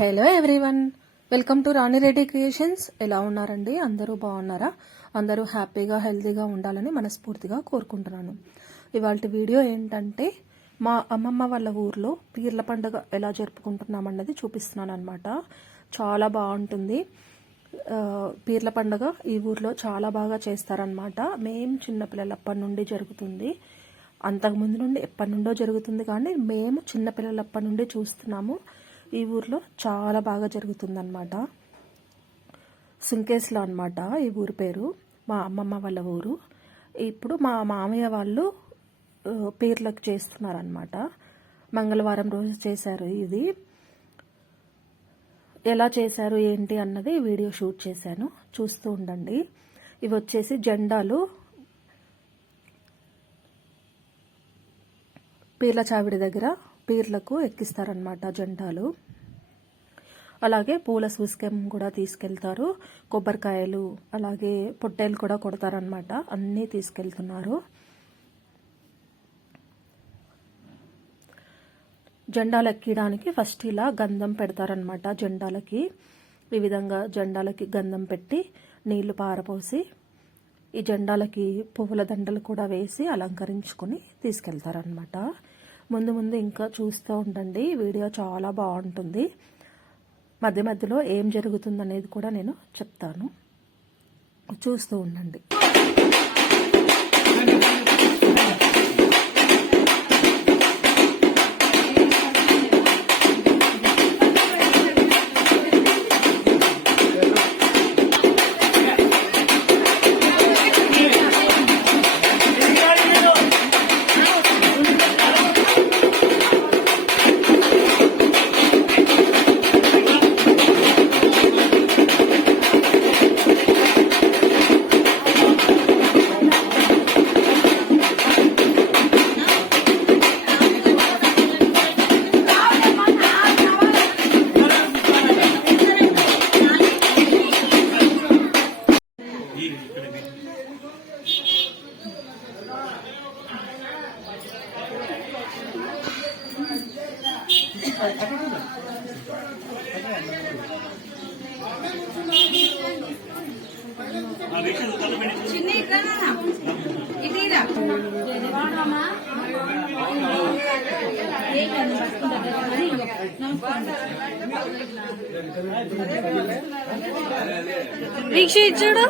Hello everyone, welcome to Rani Reddy creations. ఎలా ఉన్నారండి? అందరూ బాగున్నారా? అందరూ హ్యాపీగా హెల్తీగా ఉండాలని మనస్ఫూర్తిగా కోరుకుంటున్నాను. ఇవాళ వీడియో ఏంటంటే మా అమ్మమ్మ వాళ్ళ ఊర్లో పీర్ల పండుగ ఎలా జరుపుకుంటున్నామన్నది చూపిస్తున్నాను అనమాట. చాలా బాగుంటుంది పీర్ల పండుగ. ఈ ఊర్లో చాలా బాగా చేస్తారనమాట. మేము చిన్నపిల్లలప్పటి నుండి జరుగుతుంది, అంతకుముందు నుండి ఎప్పటి నుండో జరుగుతుంది, కానీ మేము చిన్నపిల్లలప్పటి నుండి చూస్తున్నాము. ఈ ఊర్లో చాలా బాగా జరుగుతుందన్నమాట. సుంకేస్లో అనమాట ఈ ఊరి పేరు, మా అమ్మమ్మ వాళ్ళ ఊరు. ఇప్పుడు మా మామయ్య వాళ్ళు పీర్లకు చేస్తున్నారనమాట. మంగళవారం రోజు చేశారు. ఇది ఎలా చేశారు ఏంటి అన్నది వీడియో షూట్ చేశాను, చూస్తూ ఉండండి. ఇవి వచ్చేసి జెండాలు, పీర్ల చావిడి దగ్గర పీర్లకు ఎక్కిస్తారనమాట జెండాలు. అలాగే పూల సూస్కెం కూడా తీసుకెళ్తారు, కొబ్బరికాయలు, అలాగే పొట్టేలు కూడా కొడతారనమాట. అన్నీ తీసుకెళ్తున్నారు. జెండాలు ఎక్కడానికి ఫస్ట్ ఇలా గంధం పెడతారనమాట జెండాలకి. ఈ విధంగా జెండాలకి గంధం పెట్టి నీళ్లు పారపోసి ఈ జెండాలకి పువ్వుల దండలు కూడా వేసి అలంకరించుకొని తీసుకెళ్తారనమాట. ముందు ఇంకా చూస్తూ ఉండండి, వీడియో చాలా బాగుంటుంది. మధ్య మధ్యలో ఏం జరుగుతుందనేది కూడా నేను చెప్తాను, చూస్తూ ఉండండి. రీక్ష ఇచ్చాడు.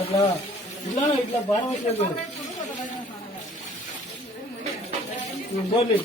అట్లా ఇట్లా బాగా బోలి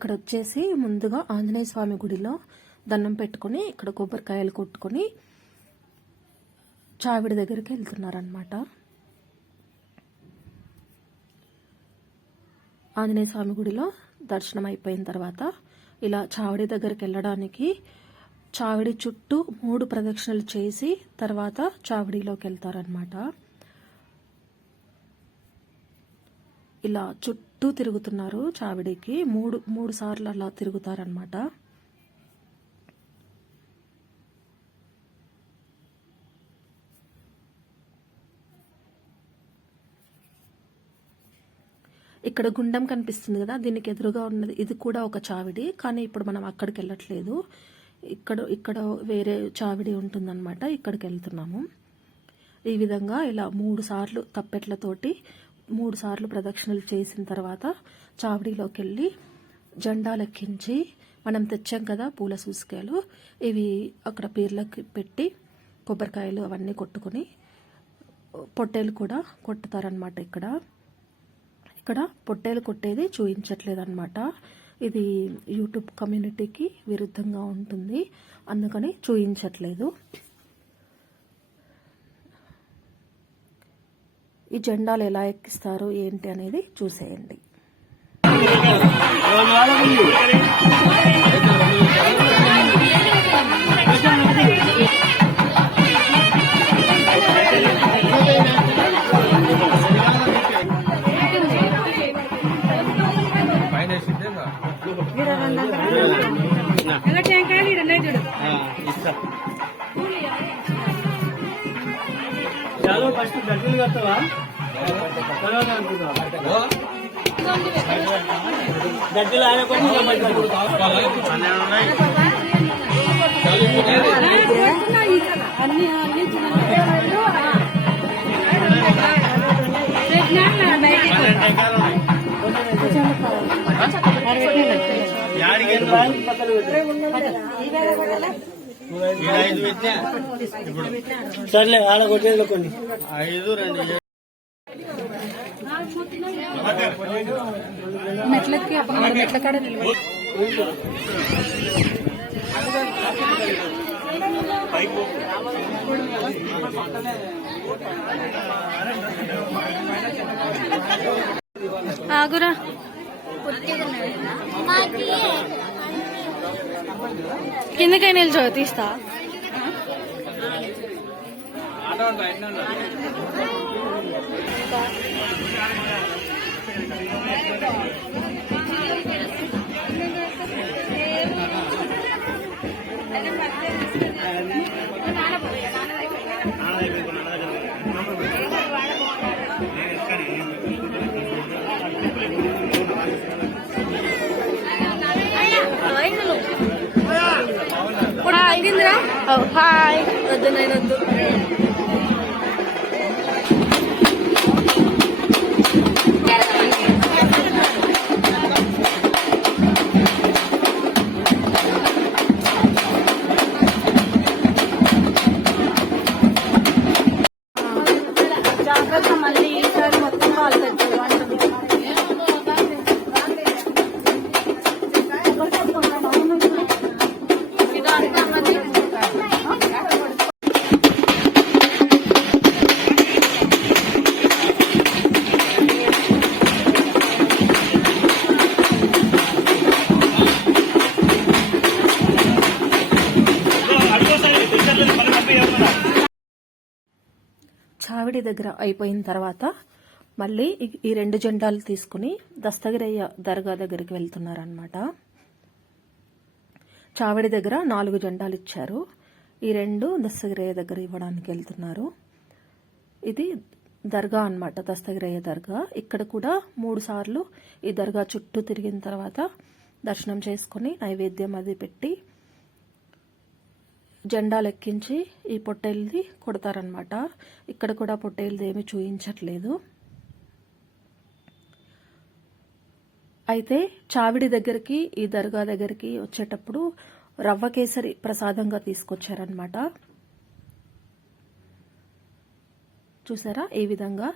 ఇక్కడ వచ్చేసి ముందుగా ఆంజనేయ స్వామి గుడిలో దండం పెట్టుకొని ఇక్కడ కొబ్బరికాయలు కొట్టుకొని చావిడి దగ్గరికి వెళ్తున్నారనమాట. ఆంజనేయ స్వామి గుడిలో దర్శనం అయిపోయిన తర్వాత ఇలా చావిడి దగ్గరికి వెళ్ళడానికి చావిడి చుట్టూ 3 ప్రదక్షిణలు చేసి తర్వాత చావిడిలోకి వెళ్తారనమాట. ఇలా చుట్టూ తిరుగుతున్నారు చావిడికి, మూడు సార్లు అలా తిరుగుతారనమాట. ఇక్కడ గుండం కనిపిస్తుంది కదా, దీనికి ఎదురుగా ఉన్నది ఇది కూడా ఒక చావిడి, కానీ ఇప్పుడు మనం అక్కడికి వెళ్ళట్లేదు. ఇక్కడ వేరే చావిడి ఉంటుందన్నమాట, ఇక్కడికి వెళ్తున్నాము. ఈ విధంగా ఇలా 3 సార్లు తప్పెట్లతోటి 3 సార్లు ప్రదక్షిణలు చేసిన తర్వాత చావిడిలోకి వెళ్ళి జెండాలు ఎక్కించి మనం తెచ్చాం కదా పూల సూసికాయలు, ఇవి అక్కడ పీర్లకి పెట్టి కొబ్బరికాయలు అవన్నీ కొట్టుకొని పొట్టేలు కూడా కొట్టుతారనమాట. ఇక్కడ పొట్టేలు కొట్టేది చూపించట్లేదు అనమాట. ఇది యూట్యూబ్ కమ్యూనిటీకి విరుద్ధంగా ఉంటుంది, అందుకని చూపించట్లేదు. ఈ జెండాలు ఎలా ఎక్కిస్తారు ఏంటి అనేది చూసేయండి. చాలు ఫస్ట్ గడ్డలు కడతావా తర్వాత అనుకుంటావా? గడ్డలు ఆడకుండా సర్లే ఆడ కొట్టేది కొన్ని 5 2 మెట్లకి అప్పుడు మెట్ల కాడ ఆగురా. కిందకైనా నిల్చో తీస్తా. హాయ్. వద్దు నేను వద్దు. జాగ్రత్త, మళ్ళీ ఈసారి మొత్తం వాళ్ళు తెచ్చారు. చావిడి దగ్గర అయిపోయిన తర్వాత మళ్ళీ ఈ 2 జెండాలు తీసుకుని దస్తగిరయ్య దర్గా దగ్గరికి వెళ్తున్నారనమాట. చావిడి దగ్గర 4 జెండాలు ఇచ్చారు, ఈ 2 దస్తగిరయ్య దగ్గర ఇవ్వడానికి వెళ్తున్నారు. ఇది దర్గా అన్నమాట, దస్తగిరయ్య దర్గా. ఇక్కడ కూడా 3 సార్లు ఈ దర్గా చుట్టూ తిరిగిన తర్వాత దర్శనం చేసుకుని నైవేద్యం అది పెట్టి జెండాలు ఎక్కించి ఈ పొట్టేల్ది కొడతారనమాట. ఇక్కడ కూడా పొట్టేల్ది ఏమి చూయించట్లేదు. అయితే చావిడి దగ్గరికి ఈ దర్గా దగ్గరికి వచ్చేటప్పుడు రవ్వ కేసరి ప్రసాదంగా తీసుకొచ్చారనమాట. చూసారా, ఈ విధంగా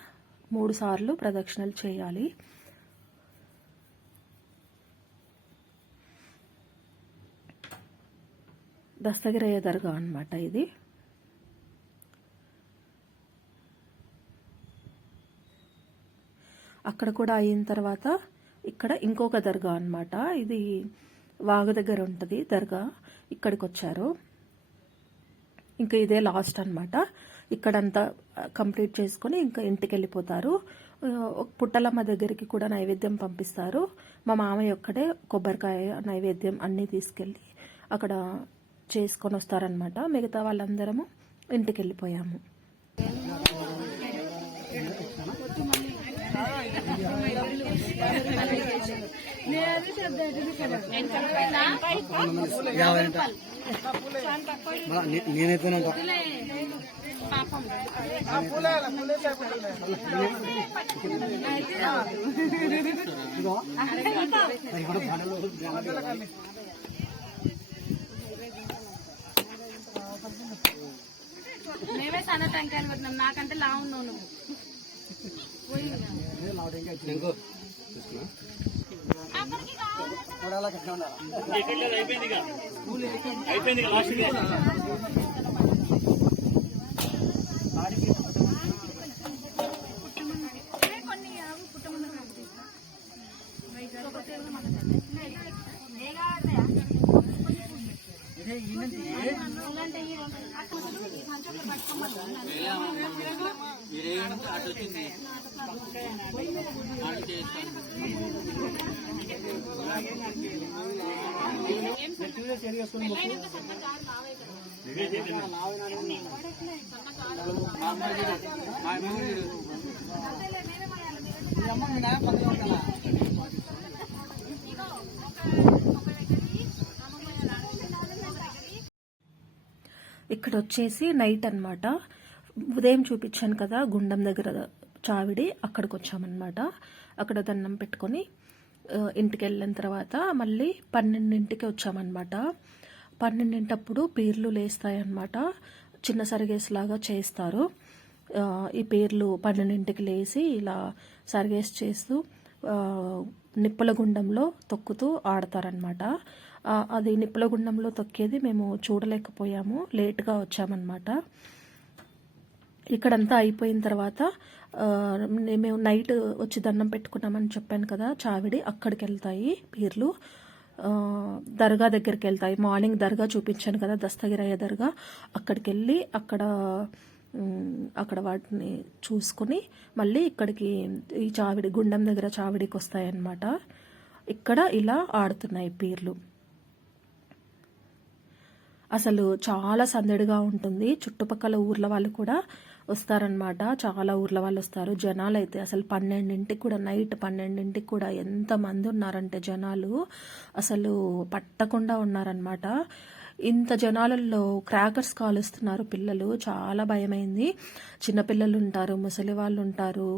3 సార్లు ప్రదక్షిణలు చేయాలి. దస్తగిరయ్య దర్గా అన్నమాట ఇది. అక్కడ కూడా అయిన తర్వాత ఇక్కడ ఇంకొక దర్గా అన్నమాట. ఇది వాగు దగ్గర ఉంటుంది దర్గా. ఇక్కడికి వచ్చారు. ఇంకా ఇదే లాస్ట్ అన్నమాట. ఇక్కడంతా కంప్లీట్ చేసుకుని ఇంకా ఇంటికి వెళ్ళిపోతారు. పుట్టలమ్మ దగ్గరికి కూడా నైవేద్యం పంపిస్తారు. మా మామయ్య ఒక్కడే కొబ్బరికాయ నైవేద్యం అన్నీ తీసుకెళ్ళి అక్కడ చేసుకొని వస్తారనమాట. మిగతా వాళ్ళందరము ఇంటికి వెళ్ళిపోయాము. మేమే సన్న టెంకాయలు పెట్టినాం. నాకంటే లా ఉన్నావు నువ్వు. ఇక్కడ వచ్చేసి నైట్ అన్నమాట. ఉదయం చూపించాను కదా గుండం దగ్గర చావిడి, అక్కడికి వచ్చామన్నమాట. అక్కడ దండం పెట్టుకొని ఇంటికి వెళ్ళిన తర్వాత మళ్ళీ 12ంటికి వచ్చామన్నమాట. 12ంటప్పుడు పీర్లు లేస్తాయన్నమాట. చిన్న సరిగేసులాగా చేస్తారు. ఈ పీర్లు 12ంటికి లేసి ఇలా సరిగేసి చేస్తూ నిప్పుల గుండంలో తొక్కుతూ ఆడతారనమాట. అది నిప్పుల గుండంలో తొక్కేది మేము చూడలేకపోయాము, లేట్గా వచ్చామన్నమాట. ఇక్కడంతా అయిపోయిన తర్వాత మేము నైట్ వచ్చి దండం పెట్టుకున్నామని చెప్పాను కదా, చావిడి అక్కడికి వెళ్తాయి పీర్లు. దర్గా దగ్గరికి వెళ్తాయి. మార్నింగ్ దర్గా చూపించాను కదా, దస్తగిరయ్య దర్గా, అక్కడికి వెళ్ళి అక్కడ వాటిని చూసుకుని మళ్ళీ ఇక్కడికి ఈ చావిడి గుండం దగ్గర చావిడికి వస్తాయన్నమాట. ఇక్కడ ఇలా ఆడుతున్నాయి పీర్లు. అసలు చాలా సందడిగా ఉంటుంది. చుట్టుపక్కల ఊర్ల వాళ్ళు కూడా వస్తారనమాట. చాలా ఊర్ల వాళ్ళు వస్తారు. జనాలు అయితే అసలు 12ంటికి కూడా, నైట్ 12ంటికి కూడా ఎంతమంది ఉన్నారంటే జనాలు అసలు పట్టకుండా ఉన్నారనమాట. ఇంత జనాలలో క్రాకర్స్ కాలుస్తున్నారు పిల్లలు. చాలా భయమైంది. చిన్నపిల్లలు ఉంటారు, ముసలి వాళ్ళు ఉంటారు,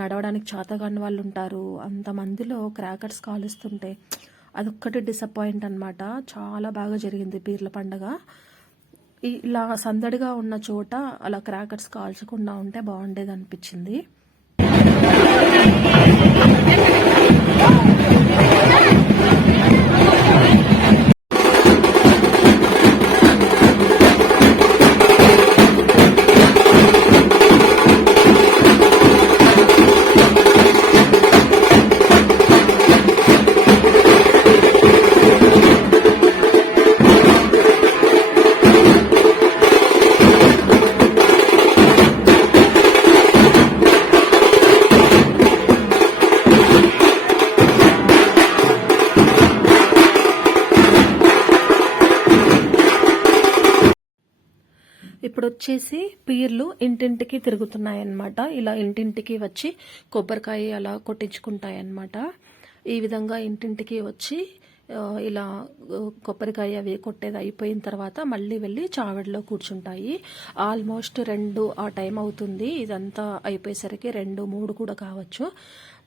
నడవడానికి చేతగాని వాళ్ళు ఉంటారు. అంతమందిలో క్రాకర్స్ కాలుస్తుంటే అదొక్కటి డిసప్పాయింట్ అనమాట. చాలా బాగా జరిగింది పీర్ల పండగ. ఇలా సందడిగా ఉన్న చోట అలా క్రాకర్స్ కాల్చకుండా ఉంటే బాగుండేది అనిపించింది. ఇప్పుడు వచ్చేసి పీర్లు ఇంటింటికి తిరుగుతున్నాయన్నమాట. ఇలా ఇంటింటికి వచ్చి కొబ్బరికాయ అలా కొట్టించుకుంటాయన్నమాట. ఈ విధంగా ఇంటింటికి వచ్చి ఇలా కొబ్బరికాయ అవి కొట్టేది అయిపోయిన తర్వాత మళ్ళీ వెళ్ళి చావడిలో కూర్చుంటాయి. ఆల్మోస్ట్ 2 ఆ టైం అవుతుంది. ఇదంతా అయిపోయేసరికి 2, 3 కూడా కావచ్చు.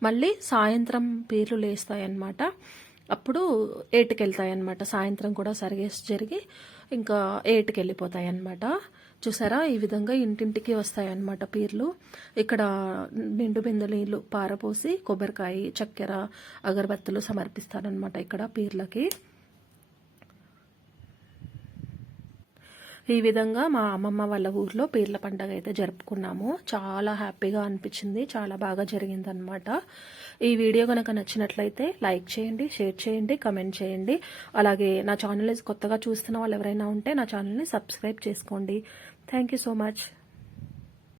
మళ్ళీ సాయంత్రం పీర్లు లేస్తాయన్నమాట. అప్పుడు 8కి వెళ్తాయన్నమాట. సాయంత్రం కూడా సరిగేసి జరిగి ఇంకా 8కి వెళ్ళిపోతాయి అన్నమాట. చూసారా, ఈ విధంగా ఇంటింటికి వస్తాయన్నమాట పీర్లు. ఇక్కడ నిండు బిందె నీళ్ళు పారపోసి కొబ్బరికాయ, చక్కెర, అగరబత్తులు సమర్పిస్తారనమాట ఇక్కడ పీర్లకి. ఈ విధంగా మా అమ్మమ్మ వాళ్ళ ఊర్లో పీర్ల పండగ అయితే జరుపుకున్నాము. చాలా హ్యాపీగా అనిపించింది, చాలా బాగా జరిగిందనమాట. ఈ వీడియో కనుక నచ్చినట్లయితే లైక్ చేయండి, షేర్ చేయండి, కమెంట్ చేయండి. అలాగే నా ఛానల్ కొత్తగా చూస్తున్న వాళ్ళు ఎవరైనా ఉంటే నా ఛానల్ని సబ్స్క్రైబ్ చేసుకోండి. Thank you so much.